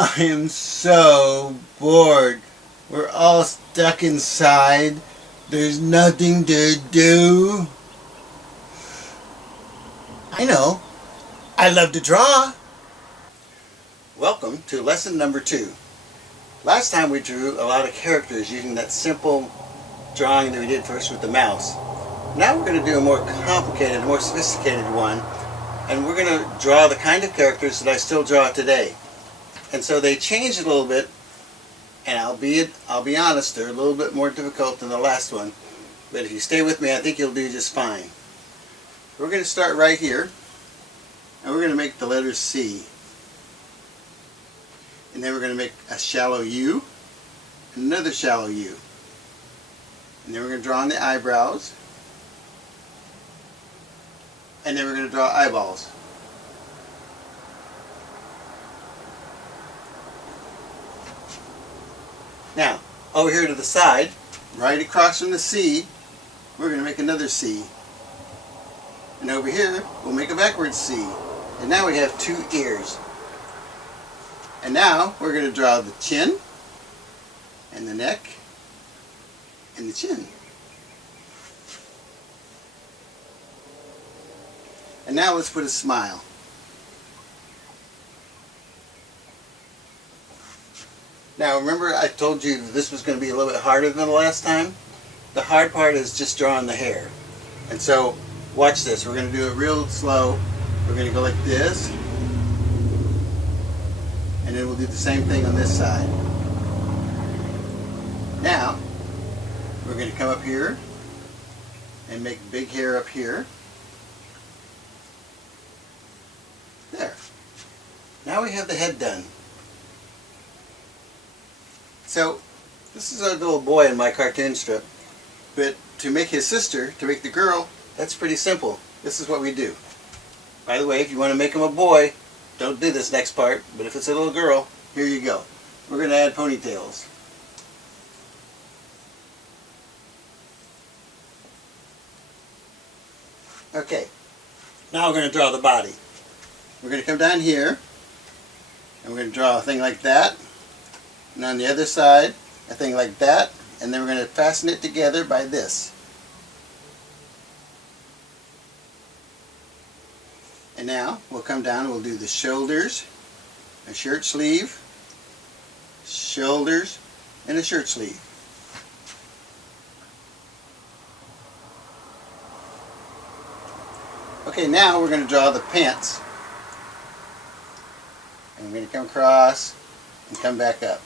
I am so bored. We're all stuck inside. There's nothing to do. I know. I love to draw. Welcome to lesson number 2. Last time we drew a lot of characters using that simple drawing that we did first with the mouse. Now we're going to do a more complicated, more sophisticated one, and we're going to draw the kind of characters that I still draw today. And so they changed a little bit, and I'll be honest, they're a little bit more difficult than the last one. But if you stay with me, I think you'll do just fine. We're going to start right here, and we're going to make the letter C. And then we're going to make a shallow U, and another shallow U. And then we're going to draw on the eyebrows, and then we're going to draw eyeballs. Now, over here to the side, right across from the C, we're going to make another C. And over here, we'll make a backwards C. And now we have 2 ears. And now we're going to draw the chin, and the neck, and the chin. And now let's put a smile. Now remember I told you this was going to be a little bit harder than the last time? The hard part is just drawing the hair. And so watch this. We're going to do it real slow. We're going to go like this. And then we'll do the same thing on this side. Now we're going to come up here and make big hair up here. There. Now we have the head done. So, this is our little boy in my cartoon strip, but to make his sister, to make the girl, that's pretty simple. This is what we do. By the way, if you want to make him a boy, don't do this next part, but if it's a little girl, here you go. We're going to add ponytails. Okay, now we're going to draw the body. We're going to come down here, and we're going to draw a thing like that. And on the other side, a thing like that, and then we're going to fasten it together by this. And now we'll come down and we'll do the shoulders, a shirt sleeve, shoulders, and a shirt sleeve. Okay, now we're going to draw the pants. And we're going to come across and come back up.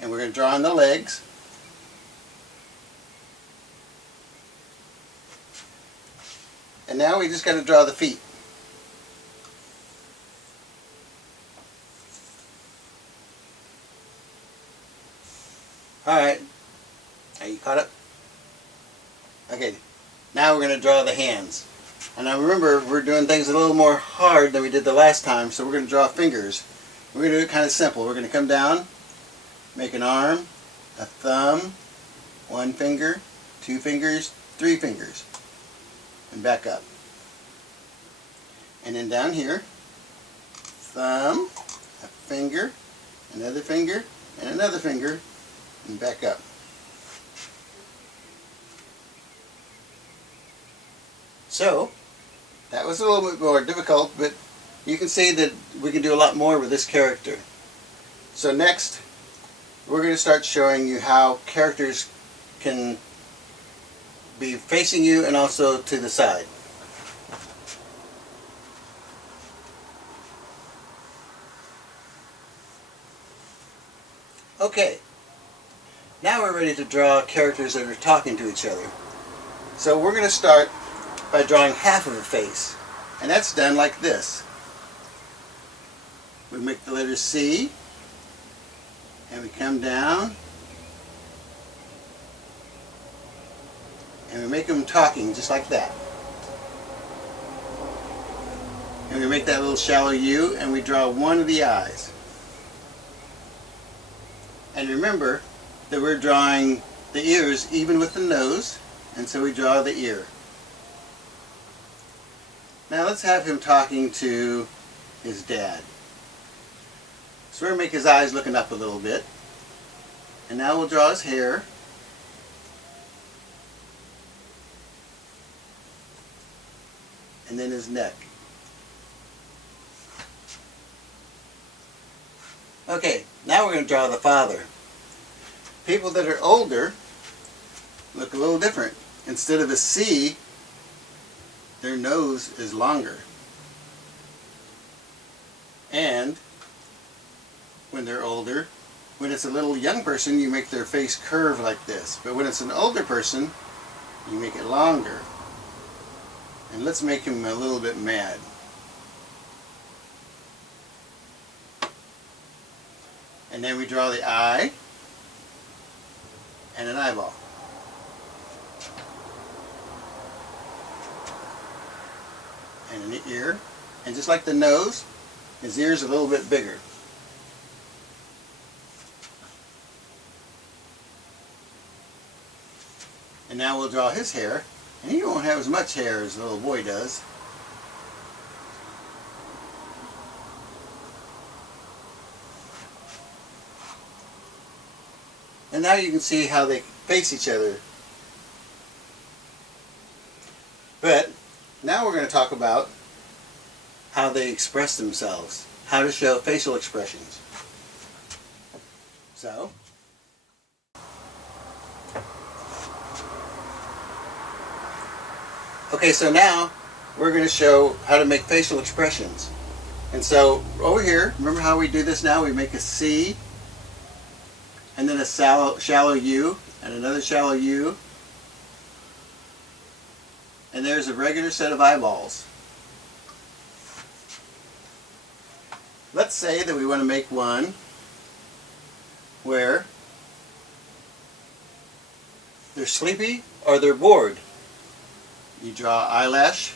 And we're going to draw on the legs. And now we just got to draw the feet. Alright. Are you caught up? Okay. Now we're going to draw the hands. And now remember, we're doing things a little more hard than we did the last time, so we're going to draw fingers. We're going to do it kind of simple. We're going to come down, make an arm, a thumb, 1 finger, 2 fingers, 3 fingers, and back up. And then down here, thumb, a finger, another finger, and another finger, and back up. So, that was a little bit more difficult, but you can see that we can do a lot more with this character. So next, we're going to start showing you how characters can be facing you and also to the side. Okay, now we're ready to draw characters that are talking to each other. So we're going to start by drawing half of a face, and that's done like this. We make the letter C, and we come down, and we make them talking just like that. And we make that little shallow U, and we draw one of the eyes. And remember that we're drawing the ears even with the nose, and so we draw the ear. Now let's have him talking to his dad. So we're going to make his eyes looking up a little bit. And now we'll draw his hair. And then his neck. Okay, now we're going to draw the father. People that are older look a little different. Instead of a C, their nose is longer. And when they're older, when it's a little young person, you make their face curve like this. But when it's an older person, you make it longer. And let's make him a little bit mad. And then we draw the eye and an eyeball. And an ear. And just like the nose, his ear's a little bit bigger. And now we'll draw his hair. And he won't have as much hair as the little boy does. And now you can see how they face each other. But now we're going to talk about how they express themselves, how to show facial expressions. So, okay, so now we're going to show how to make facial expressions. And so over here, remember how we do this now? We make a C, and then a shallow U, and another shallow U. And there's a regular set of eyeballs. Let's say that we want to make one where they're sleepy or they're bored. You draw eyelash,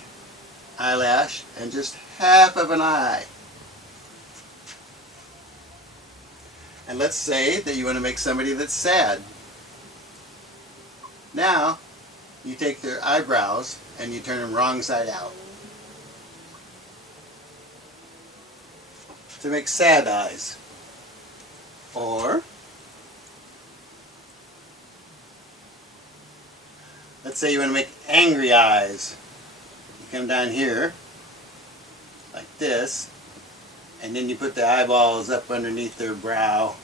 eyelash, and just half of an eye. And let's say that you want to make somebody that's sad. Now, you take their eyebrows and you turn them wrong side out to make sad eyes. Or let's say you want to make angry eyes. You come down here like this, and then you put the eyeballs up underneath their brow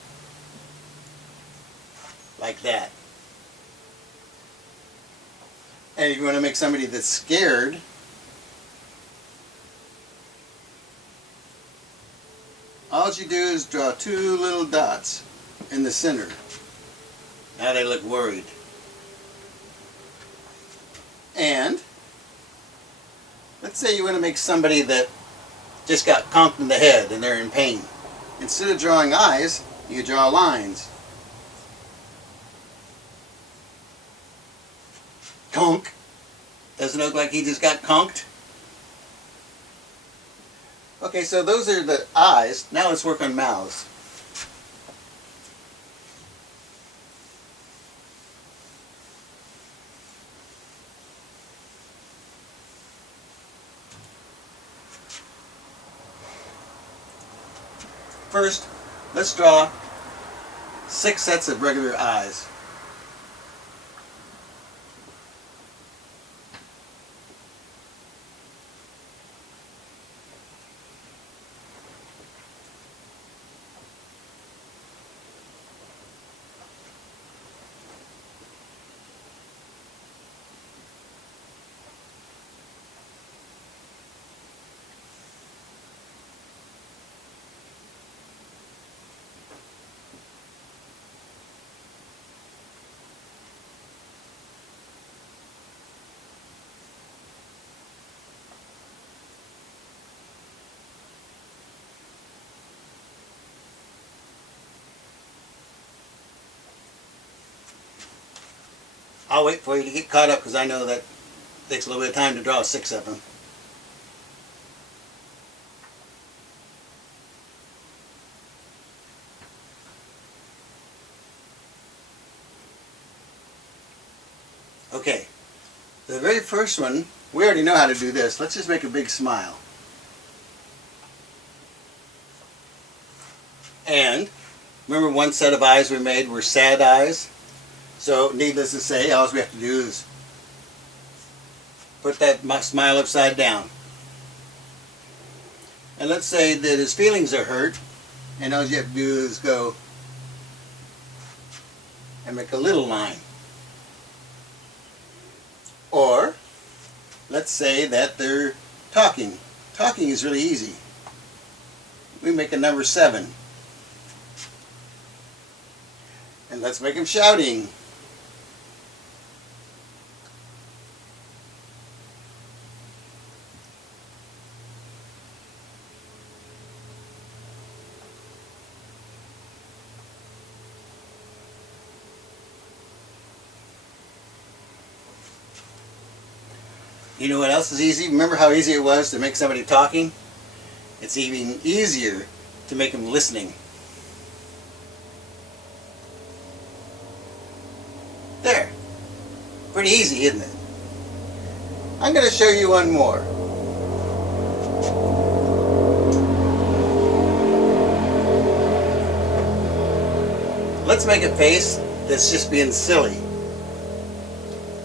like that. And if you want to make somebody that's scared, all you do is draw two little dots in the center. Now they look worried. And let's say you want to make somebody that just got conked in the head and they're in pain. Instead of drawing eyes, you draw lines. Conk. Doesn't it look like he just got conked? Okay, so those are the eyes. Now let's work on mouths. First, let's draw 6 sets of regular eyes. I'll wait for you to get caught up because I know that takes a little bit of time to draw 6 of them. Okay, the very first one, we already know how to do this. Let's just make a big smile. And remember, one set of eyes we made were sad eyes. So needless to say, all we have to do is put that smile upside down. And let's say that his feelings are hurt, and all you have to do is go and make a little line. Or let's say that they're talking. Talking is really easy. We make a number 7. And let's make them shouting. You know what else is easy? Remember how easy it was to make somebody talking? It's even easier to make them listening. There. Pretty easy, isn't it? I'm going to show you one more. Let's make a face that's just being silly.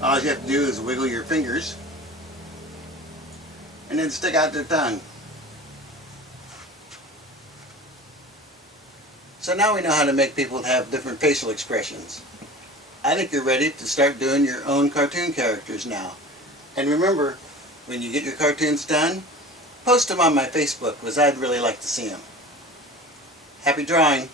All you have to do is wiggle your fingers and then stick out their tongue. So now we know how to make people have different facial expressions. I think you're ready to start doing your own cartoon characters now. And remember, when you get your cartoons done, post them on my Facebook, because I'd really like to see them. Happy drawing!